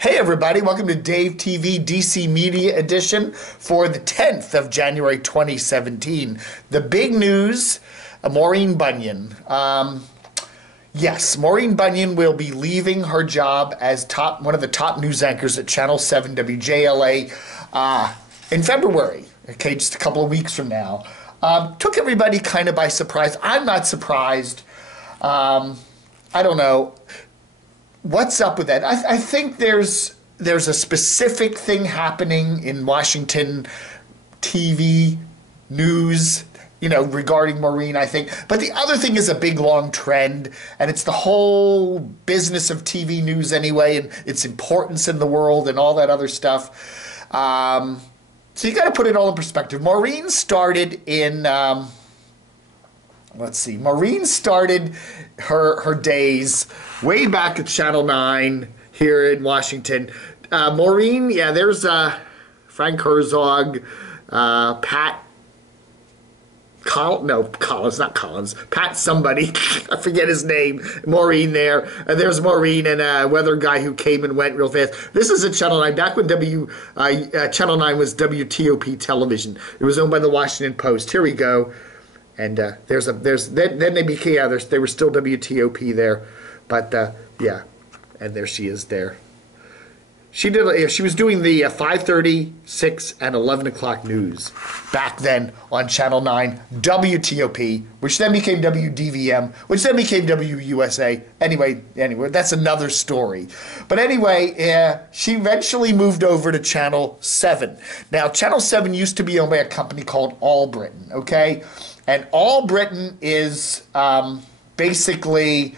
Hey everybody, welcome to Dave TV DC Media Edition for the 10th of January 2017. The big news, Maureen Bunyan. Yes, Maureen Bunyan will be leaving her job as one of the top news anchors at Channel 7 WJLA in February, okay, just a couple of weeks from now. Took everybody kind of by surprise. I'm not surprised. I don't know. What's up with that? I think there's a specific thing happening in Washington TV news, regarding Maureen, I think. But the other thing is a big, long trend, and it's the whole business of TV news anyway, and its importance in the world and all that other stuff. So you got to put it all in perspective. Maureen started in... Maureen started her days way back at Channel 9 here in Washington. Maureen, there's Frank Herzog, Pat somebody, I forget his name, Maureen there. And there's Maureen and a weather guy who came and went real fast. This is at Channel 9, back when Channel 9 was WTOP television. It was owned by the Washington Post. Here we go. And then they became, they were still WTOP there, but and there she is there. She was doing the 5:30, 6, and 11 o'clock news back then on Channel 9 WTOP, which then became WDVM, which then became WUSA. Anyway, that's another story. But anyway, she eventually moved over to Channel 7. Now, Channel 7 used to be owned by a company called All Britain, okay? And All Britain is basically,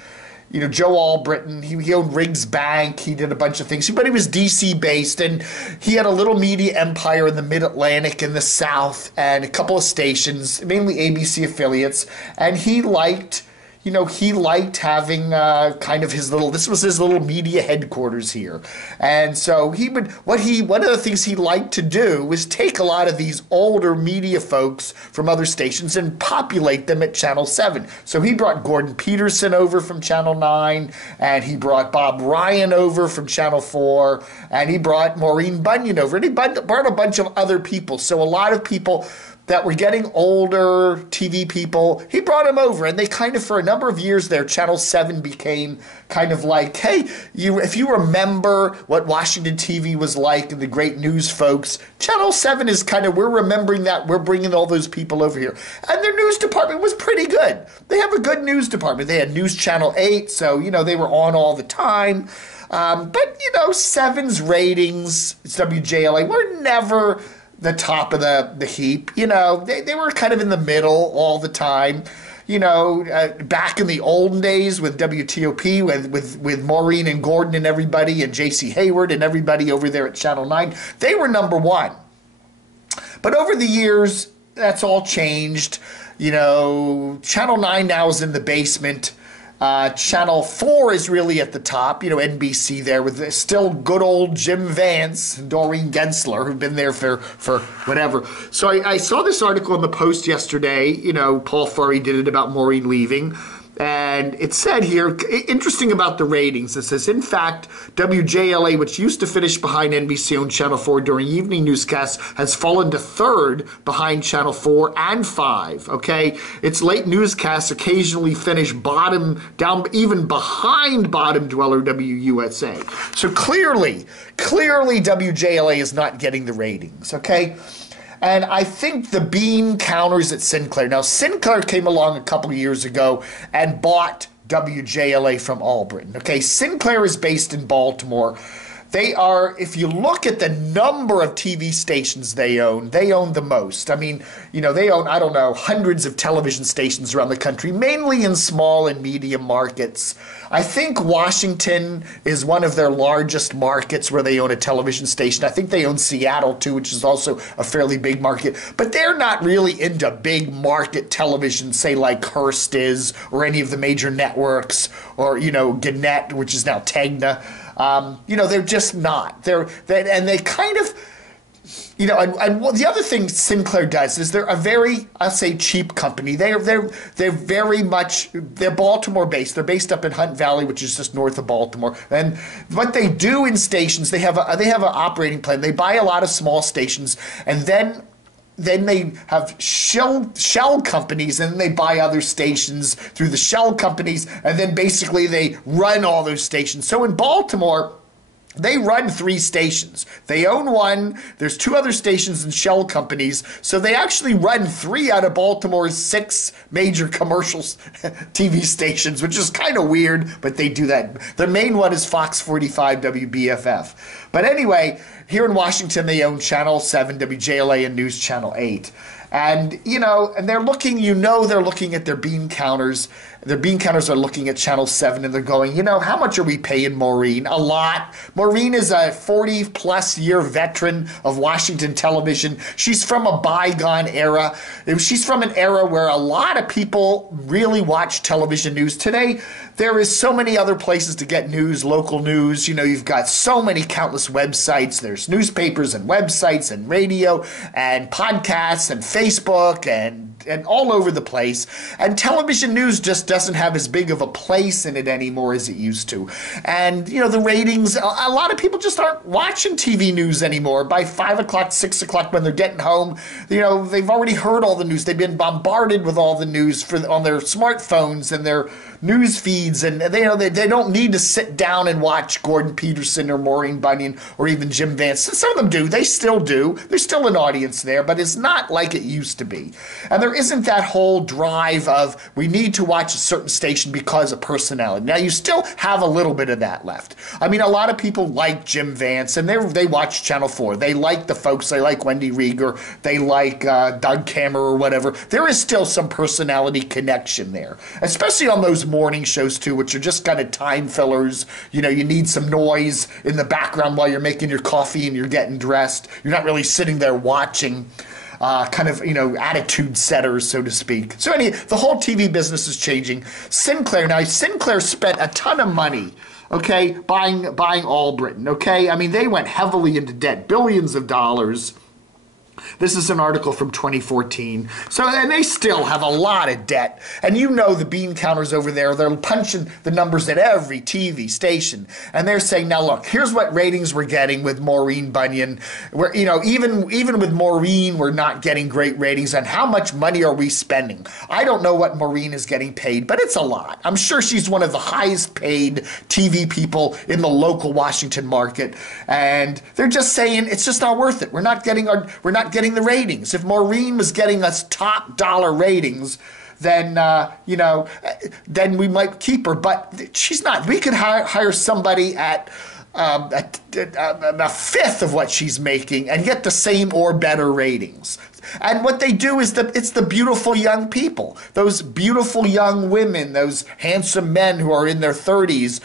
Joe Albritton. He owned Riggs Bank. He did a bunch of things, but he was DC based, and he had a little media empire in the Mid-Atlantic and the South, and a couple of stations, mainly ABC affiliates. And he liked, having kind of this was his little media headquarters here. And so one of the things he liked to do was take a lot of these older media folks from other stations and populate them at Channel 7. So he brought Gordon Peterson over from Channel 9, and he brought Bob Ryan over from Channel 4, and he brought Maureen Bunyan over, and he brought a bunch of other people. So a lot of people that were getting older, TV people, he brought them over, and they kind of, for a number of years there, Channel 7 became kind of like, hey, if you remember what Washington TV was like and the great news folks, Channel 7 is kind of, we're remembering that, we're bringing all those people over here. And their news department was pretty good. They have a good news department. They had News Channel 8, so, they were on all the time. But 7's ratings, it's WJLA, were never the top of the heap. They were kind of in the middle all the time. Back in the olden days with WTOP, with Maureen and Gordon and everybody, and J.C. Hayward and everybody over there at Channel 9, they were number one. But over the years, that's all changed. Channel 9 now is in the basement. Channel 4 is really at the top, NBC there with still good old Jim Vance and Doreen Gensler, who've been there for whatever. So I saw this article in the Post yesterday, Paul Furry did it about Maureen leaving. And it said here, interesting about the ratings, it says, in fact, WJLA, which used to finish behind NBC on Channel 4 during evening newscasts, has fallen to third behind Channel 4 and 5, okay? Its late newscasts occasionally finish down even behind bottom dweller WUSA. So clearly WJLA is not getting the ratings, okay? And I think the bean counters at Sinclair. Now, Sinclair came along a couple of years ago and bought WJLA from All Britain. Okay, Sinclair is based in Baltimore. They are, if you look at the number of TV stations they own the most. I mean, they own, I don't know, hundreds of television stations around the country, mainly in small and medium markets. I think Washington is one of their largest markets where they own a television station. I think they own Seattle, too, which is also a fairly big market. But they're not really into big market television, say like Hearst is, or any of the major networks, or, Gannett, which is now Tegna. They're just not. They kind of, the other thing Sinclair does is they're a very, I'll say, cheap company. They're very much, they're Baltimore based. They're based up in Hunt Valley, which is just north of Baltimore. And what they do in stations, they have an operating plan. They buy a lot of small stations, and then they have shell companies, and then they buy other stations through the shell companies, and then basically they run all those stations. So in Baltimore, they run 3 stations. They own one. There's 2 other stations and shell companies. So they actually run 3 out of Baltimore's 6 major commercial TV stations, which is kind of weird, but they do that. Their main one is Fox 45 WBFF. But anyway, here in Washington, they own Channel 7, WJLA, and News Channel 8. And, and they're looking at their bean counters. Their bean counters are looking at Channel 7, and they're going, how much are we paying Maureen? A lot. Maureen is a 40-plus year veteran of Washington television. She's from a bygone era. She's from an era where a lot of people really watch television news. Today, there is so many other places to get news, local news. You've got so many countless websites. There's newspapers and websites and radio and podcasts and Facebook and all over the place. And television news just doesn't have as big of a place in it anymore as it used to. And, the ratings, a lot of people just aren't watching TV news anymore. By 5 o'clock, 6 o'clock when they're getting home, they've already heard all the news. They've been bombarded with all the news on their smartphones and their news feeds, and they don't need to sit down and watch Gordon Peterson or Maureen Bunyan or even Jim Vance. Some of them do. They still do. There's still an audience there, but it's not like it used to be. And there isn't that whole drive of we need to watch a certain station because of personality. Now, you still have a little bit of that left. I mean, a lot of people like Jim Vance, and they watch Channel 4. They like the folks. They like Wendy Rieger. They like Doug Kammer or whatever. There is still some personality connection there, especially on those morning shows too, which are just kind of time fillers. You need some noise in the background while you're making your coffee and you're getting dressed. You're not really sitting there watching. Attitude setters, so to speak. So the whole TV business is changing. Sinclair spent a ton of money, okay, buying All Britain, okay? I mean, they went heavily into debt, billions of dollars. This is an article from 2014. And they still have a lot of debt. And the bean counters over there, they're punching the numbers at every TV station. And they're saying, now look, here's what ratings we're getting with Maureen Bunyan. Even with Maureen, we're not getting great ratings. And how much money are we spending? I don't know what Maureen is getting paid, but it's a lot. I'm sure she's one of the highest paid TV people in the local Washington market. And they're just saying it's just not worth it. We're not getting the ratings. If Maureen was getting us top dollar ratings, then then we might keep her. But she's not. We could hire somebody at a fifth of what she's making and get the same or better ratings. And what they do is it's the beautiful young people, those beautiful young women, those handsome men who are in their 30s.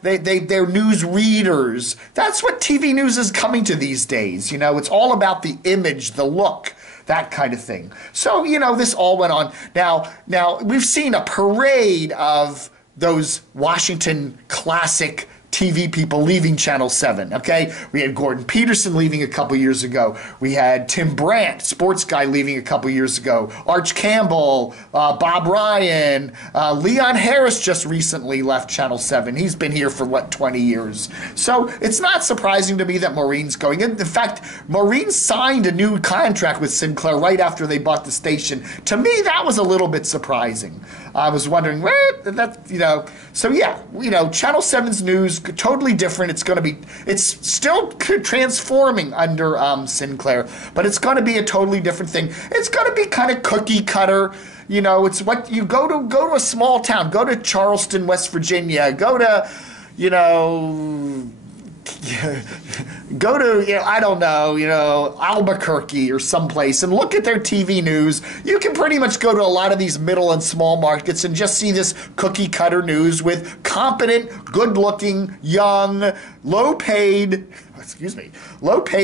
They're news readers. That's what TV news is coming to these days. It's all about the image, the look, that kind of thing. So, this all went on. Now we've seen a parade of those Washington classic TV people leaving Channel 7, okay? We had Gordon Peterson leaving a couple years ago. We had Tim Brandt, sports guy, leaving a couple years ago. Arch Campbell, Bob Ryan, Leon Harris just recently left Channel 7. He's been here for, 20 years. So it's not surprising to me that Maureen's going. In fact, Maureen signed a new contract with Sinclair right after they bought the station. To me, that was a little bit surprising. I was wondering, So yeah, Channel 7's news, totally different. It's still transforming under Sinclair, but it's going to be a totally different thing. It's going to be kind of cookie cutter. It's what you go to a small town, go to Charleston, West Virginia, go to, go to, I don't know, Albuquerque or someplace and look at their TV news. You can pretty much go to a lot of these middle and small markets and just see this cookie cutter news with competent, good-looking, young, low-paid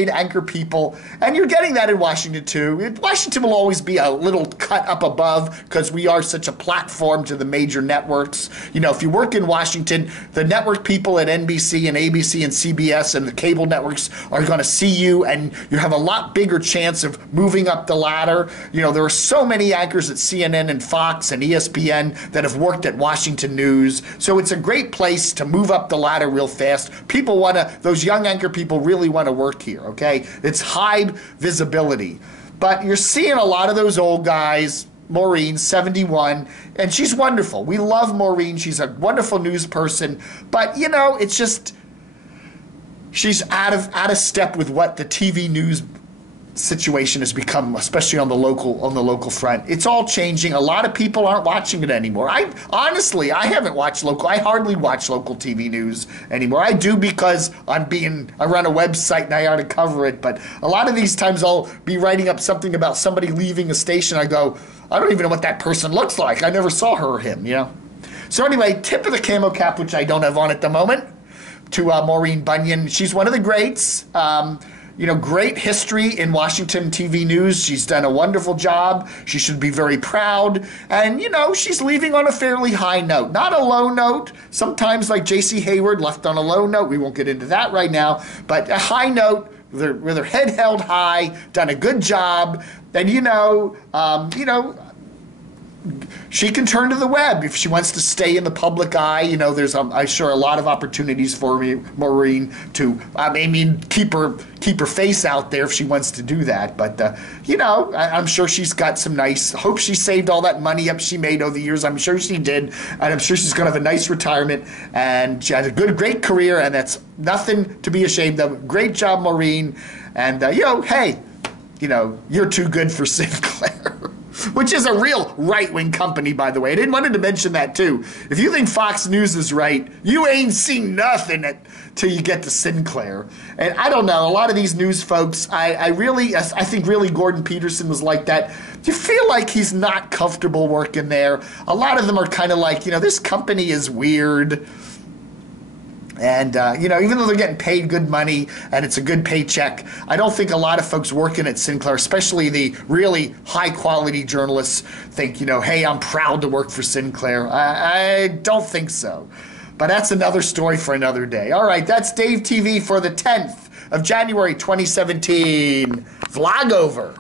anchor people. And you're getting that in Washington, too. Washington will always be a little cut up above because we are such a platform to the major networks. If you work in Washington, the network people at NBC and ABC and CBS and the cable networks are going to see you, and you have a lot bigger chance of moving up the ladder. You know, there are so many anchors at CNN and Fox and ESPN that have worked at Washington News. So it's a great place to move up the ladder real fast. People want to, those young anchor people really want to work here, okay? It's high visibility. But you're seeing a lot of those old guys. Maureen, 71, and she's wonderful. We love Maureen. She's a wonderful news person, but you know, it's just she's out of step with what the TV news situation has become, especially on the local front. It's all changing. A lot of people aren't watching it anymore. I haven't watched local. I hardly watch local TV news anymore. I do because I run a website and I ought to cover it, but a lot of these times I'll be writing up something about somebody leaving a station. I go, I don't even know what that person looks like. I never saw her or him, you know. So anyway, tip of the camo cap, which I don't have on at the moment, to Maureen Bunyan. She's one of the greats. You know, great history in Washington TV news. She's done a wonderful job. She should be very proud. And, you know, she's leaving on a fairly high note. Not a low note. Sometimes, like J.C. Hayward left on a low note. We won't get into that right now. But a high note, with her head held high, done a good job. And, you know, she can turn to the web if she wants to stay in the public eye. You know, there's I'm sure a lot of opportunities for Maureen to keep her face out there if she wants to do that. But you know, I'm sure she's got some nice. Hope she saved all that money up she made over the years. I'm sure she did, and I'm sure she's going to have a nice retirement. And she has a great career, and that's nothing to be ashamed of. Great job, Maureen. And you know, hey, you know, you're too good for Sinclair. Which is a real right-wing company, by the way. I didn't wanted to mention that, too. If you think Fox News is right, you ain't seen nothing till you get to Sinclair. And I don't know, a lot of these news folks, I think really Gordon Peterson was like that. You feel like he's not comfortable working there. A lot of them are kind of like, you know, this company is weird. And, you know, even though they're getting paid good money and it's a good paycheck, I don't think a lot of folks working at Sinclair, especially the really high-quality journalists, think, you know, hey, I'm proud to work for Sinclair. I don't think so. But that's another story for another day. All right, that's Dave TV for the 10th of January 2017. Vlog over.